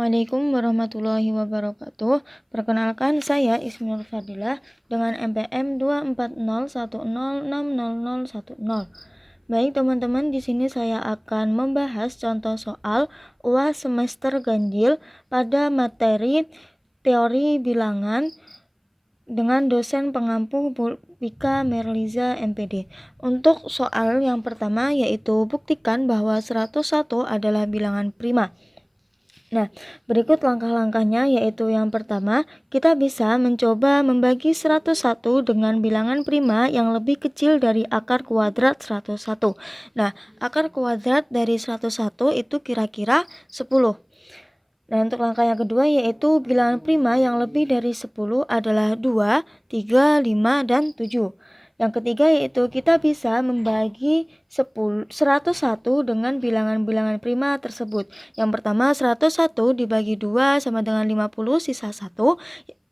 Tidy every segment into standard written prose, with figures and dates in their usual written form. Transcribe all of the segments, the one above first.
Assalamualaikum warahmatullahi wabarakatuh. Perkenalkan, saya Ismur Fadilah dengan NPM 24010600010. Baik teman-teman, di sini saya akan membahas contoh soal UAS semester ganjil pada materi teori bilangan dengan dosen pengampu Pika Merliza MPD. Untuk soal yang pertama yaitu buktikan bahwa 101 adalah bilangan prima. Nah, berikut langkah-langkahnya yaitu yang pertama, kita bisa mencoba membagi 101 dengan bilangan prima yang lebih kecil dari akar kuadrat 101. Nah, akar kuadrat dari 101 itu kira-kira 10. Nah, untuk langkah yang kedua yaitu bilangan prima yang lebih dari 10 adalah 2, 3, 5, dan 7. Yang ketiga yaitu kita bisa membagi 101 dengan bilangan-bilangan prima tersebut. Yang pertama 101 dibagi 2 sama dengan 50 sisa 1.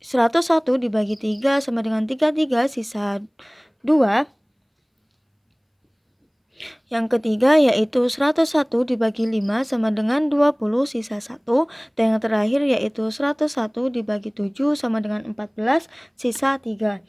101 dibagi 3 sama dengan 33 sisa 2. Yang ketiga yaitu 101 dibagi 5 sama dengan 20 sisa 1. Dan yang terakhir yaitu 101 dibagi 7 sama dengan 14 sisa 3.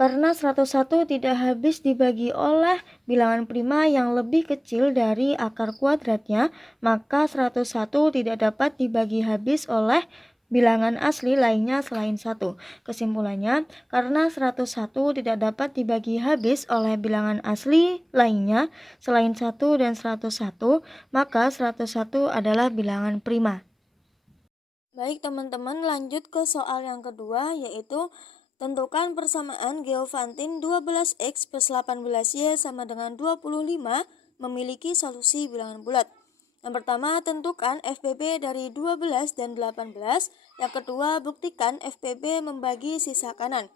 Karena 101 tidak habis dibagi oleh bilangan prima yang lebih kecil dari akar kuadratnya, maka 101 tidak dapat dibagi habis oleh bilangan asli lainnya selain 1. Kesimpulannya, karena 101 tidak dapat dibagi habis oleh bilangan asli lainnya selain 1 dan 101, maka 101 adalah bilangan prima. Baik teman-teman, lanjut ke soal yang kedua yaitu tentukan persamaan Geofantin 12x plus 18y sama dengan 25 memiliki solusi bilangan bulat. Yang pertama, tentukan FPB dari 12 dan 18. Yang kedua, buktikan FPB membagi sisa kanan.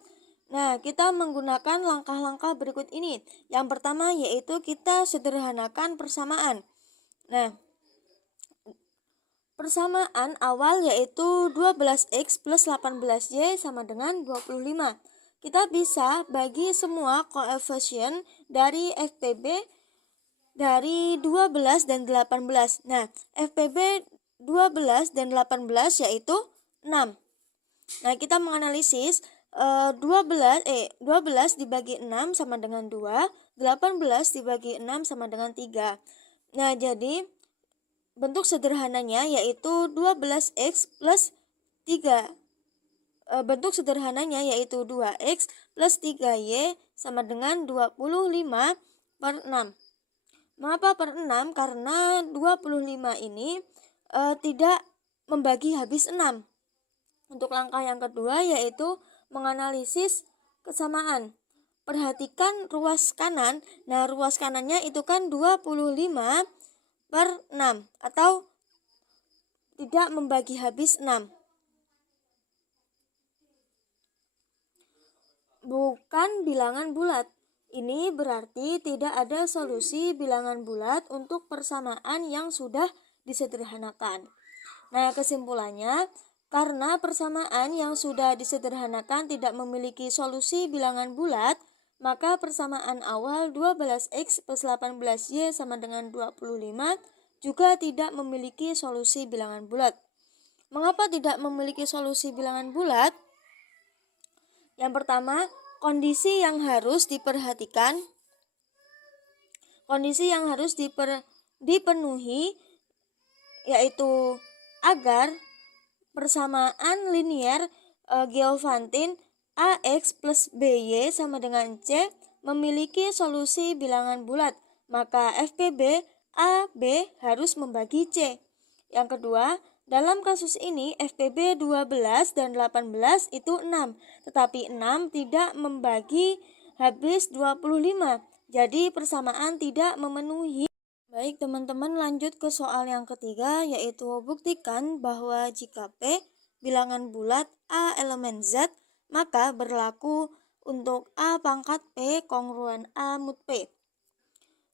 Nah, kita menggunakan langkah-langkah berikut ini. Yang pertama yaitu kita sederhanakan persamaan. Nah, persamaan awal yaitu 12x plus 18y sama dengan 25. Kita bisa bagi semua koefisien dari FPB dari 12 dan 18. Nah, FPB 12 dan 18 yaitu 6. Nah, kita menganalisis 12 dibagi 6 sama dengan 2, 18 dibagi 6 sama dengan 3. Nah, jadi bentuk sederhananya yaitu 12x plus 3. Bentuk sederhananya yaitu 2x plus 3y sama dengan 25 per 6. Mengapa per 6? Karena 25 ini tidak membagi habis 6. Untuk langkah yang kedua yaitu menganalisis kesamaan. Perhatikan ruas kanan. Nah, ruas kanannya itu kan 25 per 6 atau tidak membagi habis 6. Bukan bilangan bulat. Ini berarti tidak ada solusi bilangan bulat untuk persamaan yang sudah disederhanakan. Nah, kesimpulannya, karena persamaan yang sudah disederhanakan tidak memiliki solusi bilangan bulat, maka persamaan awal 12x plus 18y sama dengan 25 juga tidak memiliki solusi bilangan bulat. Mengapa tidak memiliki solusi bilangan bulat? Yang pertama, kondisi yang harus diperhatikan. Kondisi yang harus dipenuhi yaitu agar persamaan linier Geofantin AX plus BY sama dengan C memiliki solusi bilangan bulat, maka FPB AB harus membagi C. Yang kedua, dalam kasus ini FPB 12 dan 18 itu 6, tetapi 6 tidak membagi habis 25, jadi persamaan tidak memenuhi. Baik teman-teman, lanjut ke soal yang ketiga yaitu buktikan bahwa jika P bilangan bulat A elemen Z, maka berlaku untuk A pangkat P kongruen A mut P.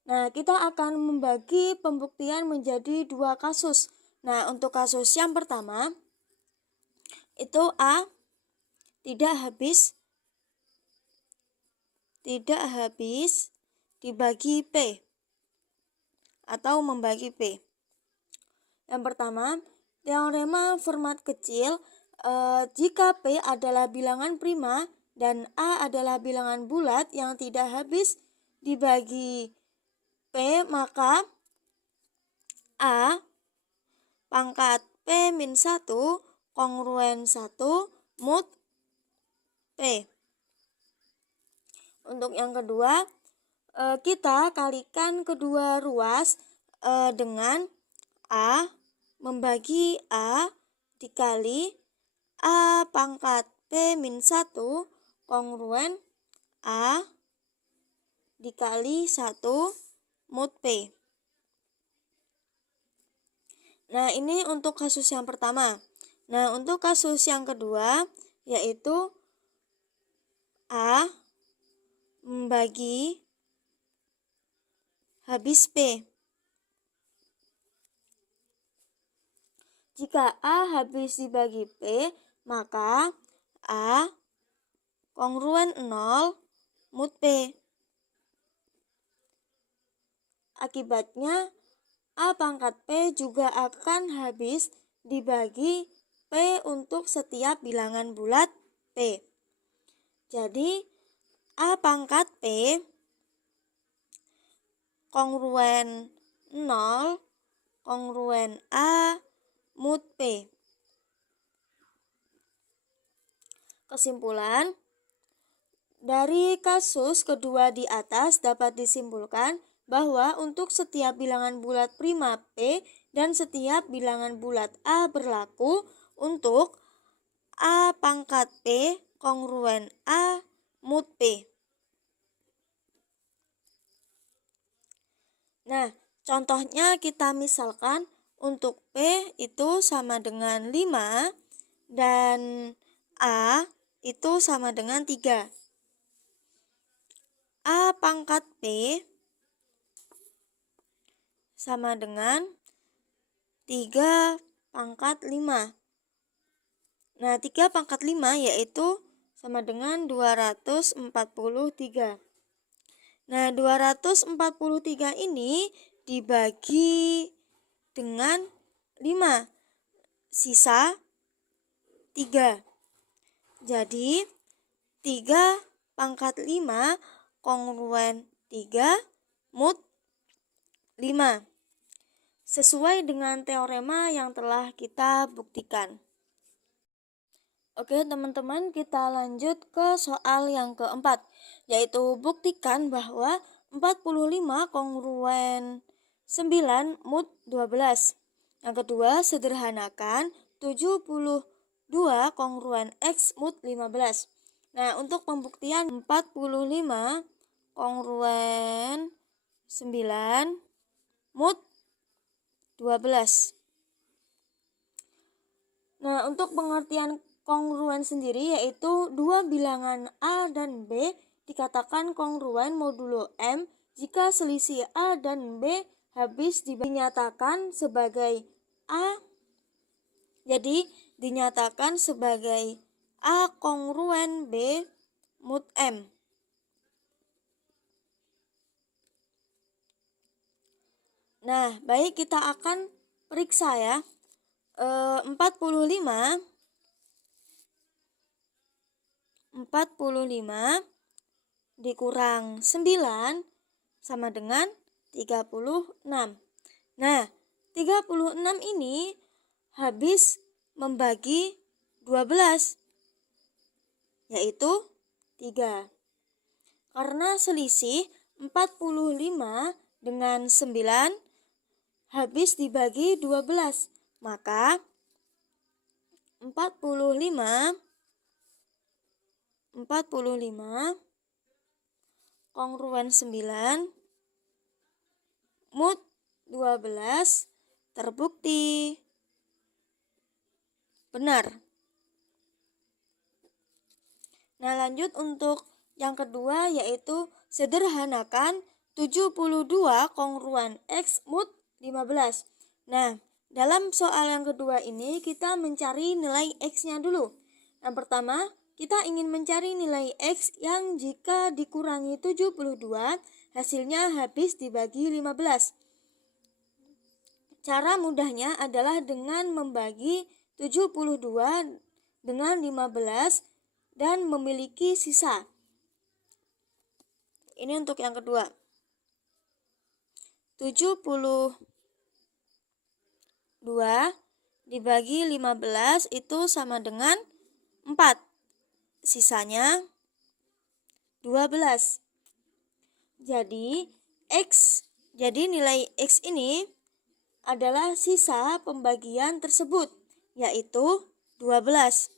Nah, kita akan membagi pembuktian menjadi dua kasus. Nah, untuk kasus yang pertama itu A tidak habis dibagi P atau membagi P. Yang pertama, teorema Fermat kecil, jika P adalah bilangan prima dan A adalah bilangan bulat yang tidak habis dibagi P, maka A pangkat P-1 kongruen 1 mut P. Untuk yang kedua, kita kalikan kedua ruas dengan A membagi A dikali A pangkat P-1 kongruen A dikali 1 mut P. Nah, ini untuk kasus yang pertama. Nah, untuk kasus yang kedua yaitu A membagi habis P. Jika A habis dibagi P, maka A kongruen 0 mut P. Akibatnya A pangkat P juga akan habis dibagi P untuk setiap bilangan bulat P. Jadi A pangkat P kongruen 0 kongruen A mut P. Kesimpulan, dari kasus kedua di atas dapat disimpulkan bahwa untuk setiap bilangan bulat prima P dan setiap bilangan bulat A berlaku untuk A pangkat P kongruen A mut P. Nah, contohnya kita misalkan untuk P itu sama dengan 5 dan A itu sama dengan 3. A pangkat P sama dengan 3 pangkat 5. Nah, 3 pangkat 5 yaitu sama dengan 243. Nah, 243 ini dibagi dengan 5, sisa 3. Jadi, 3 pangkat 5 kongruen 3 mut 5. Sesuai dengan teorema yang telah kita buktikan. Oke teman-teman, kita lanjut ke soal yang keempat, yaitu buktikan bahwa 45 kongruen 9 mut 12. Yang kedua, sederhanakan 72 kongruen X mut 15. Nah, untuk pembuktian 45 kongruen 9 mut 12. Nah, untuk pengertian kongruen sendiri yaitu dua bilangan A dan B dikatakan kongruen modulo M jika selisih A dan B habis dinyatakan sebagai A. Jadi, dinyatakan sebagai A kongruen B mut M. Nah, baik, kita akan periksa ya. 45 dikurang 9 sama dengan 36. Nah, 36 ini habis membagi 12, yaitu 3. Karena selisih 45 dengan 9 habis dibagi 12, maka 45 kongruen 9 mut 12 terbukti benar. Nah, lanjut untuk yang kedua yaitu sederhanakan 72 kongruen X mut 15. Nah, dalam soal yang kedua ini kita mencari nilai X-nya dulu. Yang pertama, kita ingin mencari nilai X yang jika dikurangi 72 hasilnya habis dibagi 15. Cara mudahnya adalah dengan membagi 72 dengan 15 dan memiliki sisa. Ini untuk yang kedua. 72 dibagi 15 itu sama dengan 4. Sisanya 12. Jadi nilai X ini adalah sisa pembagian tersebut, yaitu 12.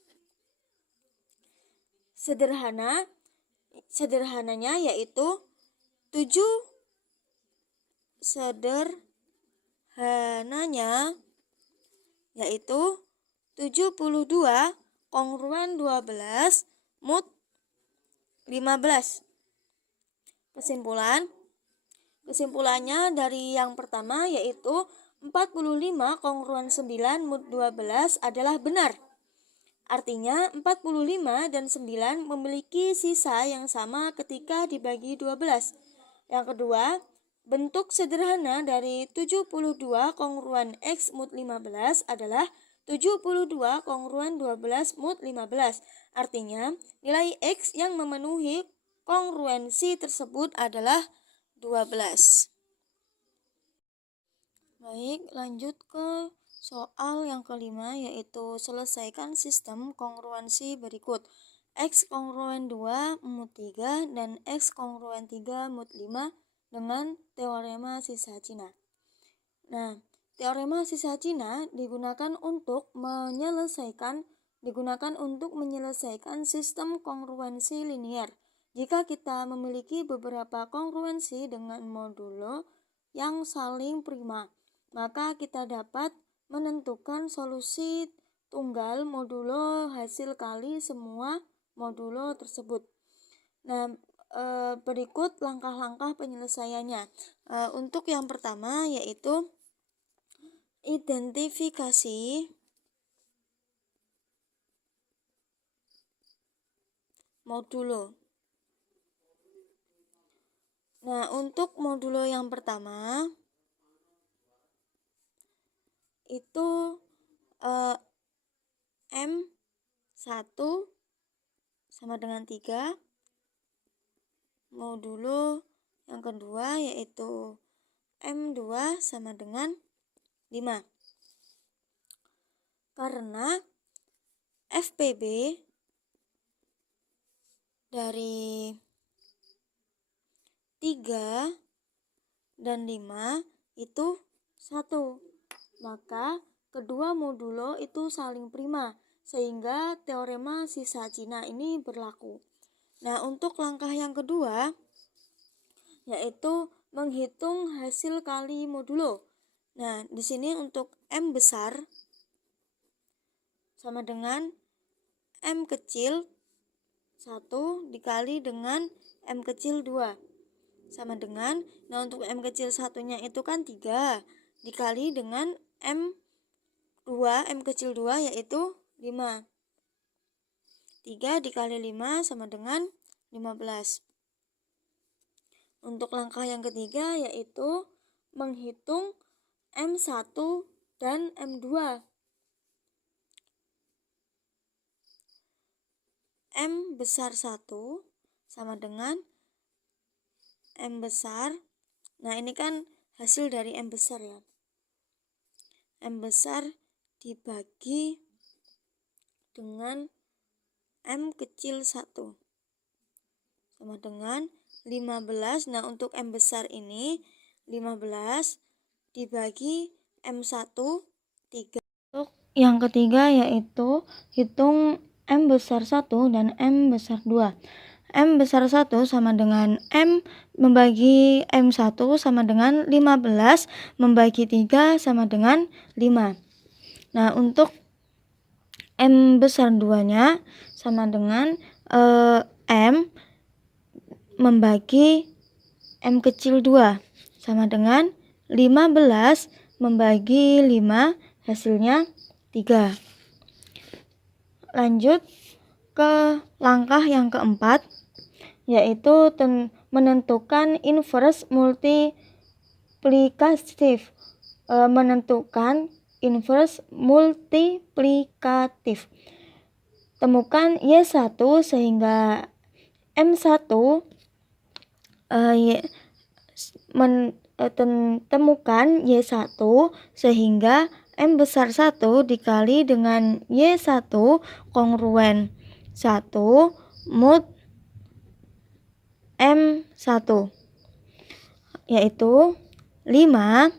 Sederhananya yaitu 72 kongruen 12 mut 15. Kesimpulannya dari yang pertama yaitu 45 kongruen 9 mut 12 adalah benar. Artinya 45 dan 9 memiliki sisa yang sama ketika dibagi 12. Yang kedua, bentuk sederhana dari 72 kongruen X mut 15 adalah 72 kongruen 12 mut 15. Artinya, nilai X yang memenuhi kongruensi tersebut adalah 12. Baik, lanjut ke soal yang kelima, yaitu selesaikan sistem kongruensi berikut. X kongruen 2 mut 3 dan X kongruen 3 mut 5 dengan teorema sisa Cina. Nah, teorema sisa Cina digunakan untuk menyelesaikan sistem kongruensi linear. Jika kita memiliki beberapa kongruensi dengan modulo yang saling prima, maka kita dapat menentukan solusi tunggal modulo hasil kali semua modulo tersebut. Nah, berikut langkah-langkah penyelesaiannya. Untuk yang pertama yaitu identifikasi modulo. Nah, untuk modulo yang pertama itu M1 sama dengan 3. Modulo yang kedua yaitu M2 sama dengan 5. Karena FPB dari 3 dan 5 itu 1. Maka kedua modulo itu saling prima, sehingga teorema sisa Cina ini berlaku. Nah, untuk langkah yang kedua yaitu menghitung hasil kali modulo. Nah, di sini untuk M besar sama dengan M kecil 1 dikali dengan M kecil 2 sama dengan, nah untuk M kecil satunya itu kan 3 dikali dengan M kecil 2 yaitu 5. 3 dikali 5 sama dengan 15. Untuk langkah yang ketiga yaitu menghitung M1 dan M2. M besar 1 sama dengan M besar. Nah, ini kan hasil dari M besar ya. M besar dibagi dengan M kecil 1 sama dengan 15. Nah, untuk M besar ini 15 dibagi M1 3. Untuk yang ketiga yaitu hitung M besar 1 dan M besar 2. M besar 1 sama dengan M membagi M1 sama dengan 15 membagi 3 sama dengan 5. Nah, untuk M besar 2-nya sama dengan M membagi M kecil 2 sama dengan 15 membagi 5 hasilnya 3. Lanjut ke langkah yang keempat yaitu menentukan inverse multiplikatif menentukan inverse multiplikatif. Temukan Y1 sehingga M1 temukan Y1 sehingga M besar 1 dikali dengan Y1 kongruen 1 mut M1, yaitu 5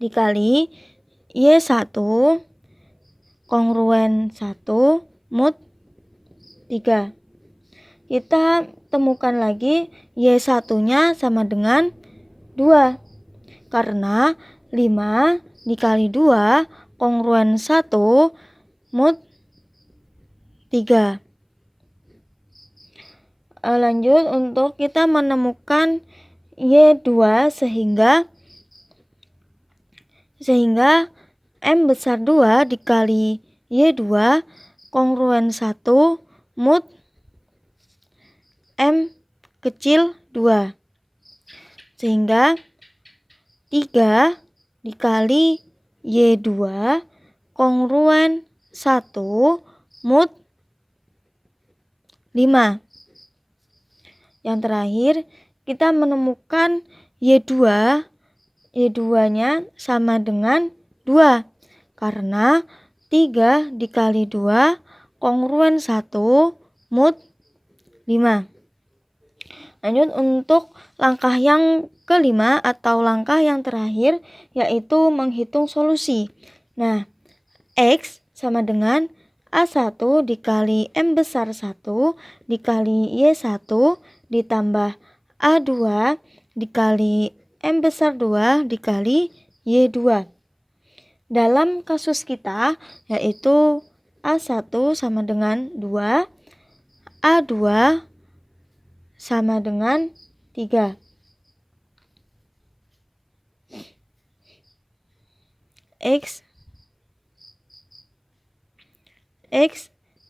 dikali Y1 kongruen 1 mut 3. Kita temukan lagi Y1-nya sama dengan 2, karena 5 dikali 2 kongruen 1 mut 3. Lanjut untuk kita menemukan Y2 sehingga M besar 2 dikali Y2 kongruen 1 mut M kecil 2, sehingga 3 dikali Y2 kongruen 1 mut 5. Yang terakhir, kita menemukan Y2-nya sama dengan 2, karena 3 dikali 2 kongruen 1 mut 5. Lanjut untuk langkah yang kelima atau langkah yang terakhir, yaitu menghitung solusi. Nah, X sama dengan A1 dikali M besar 1 dikali Y1 ditambah A2 dikali M besar 2 dikali Y2. Dalam kasus kita, yaitu A1 sama dengan 2, A2 sama dengan 3. X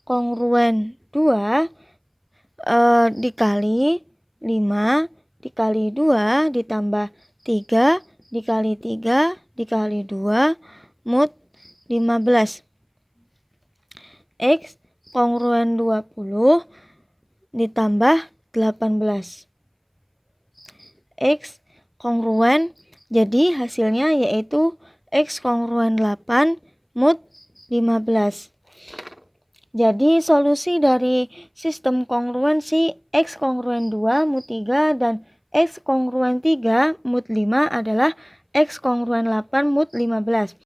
kongruen 2 dikali 5 dikali 2 ditambah 3 dikali 3 dikali 2 mut 15. X kongruen 20 ditambah 18. X kongruen, jadi hasilnya yaitu X kongruen 8 mut 15. Jadi solusi dari sistem kongruensi X kongruen 2 mut 3 dan X kongruen 3 mut 5 adalah X kongruen 8 mut 15.